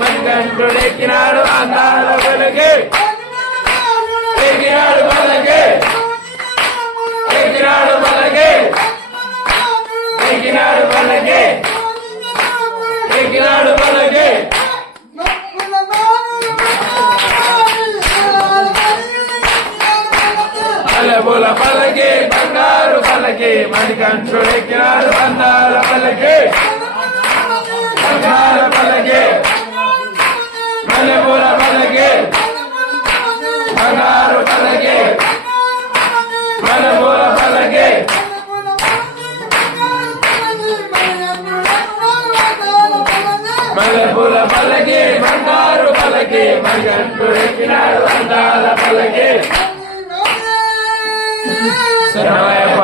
మణికంఠుడెక్కినాడు అందాల పలకే ఎక్కినాడు పలకే ఎక్కినాడు పలకే ఎక్కినాడు పలకే ఎక్కినాడు పలకే అలబుల పలకే బంగారు పలకే మణికంఠుడెక్కినాడు అందాల పలకే బంగారు పలకే అలబుల పలకే బంగారు పలకే అలబుల పలకే మలబుల పలకే బంగారు పలకే మణికంఠుడెక్కినాడు అందాల పలకే శరణమయ్యప్ప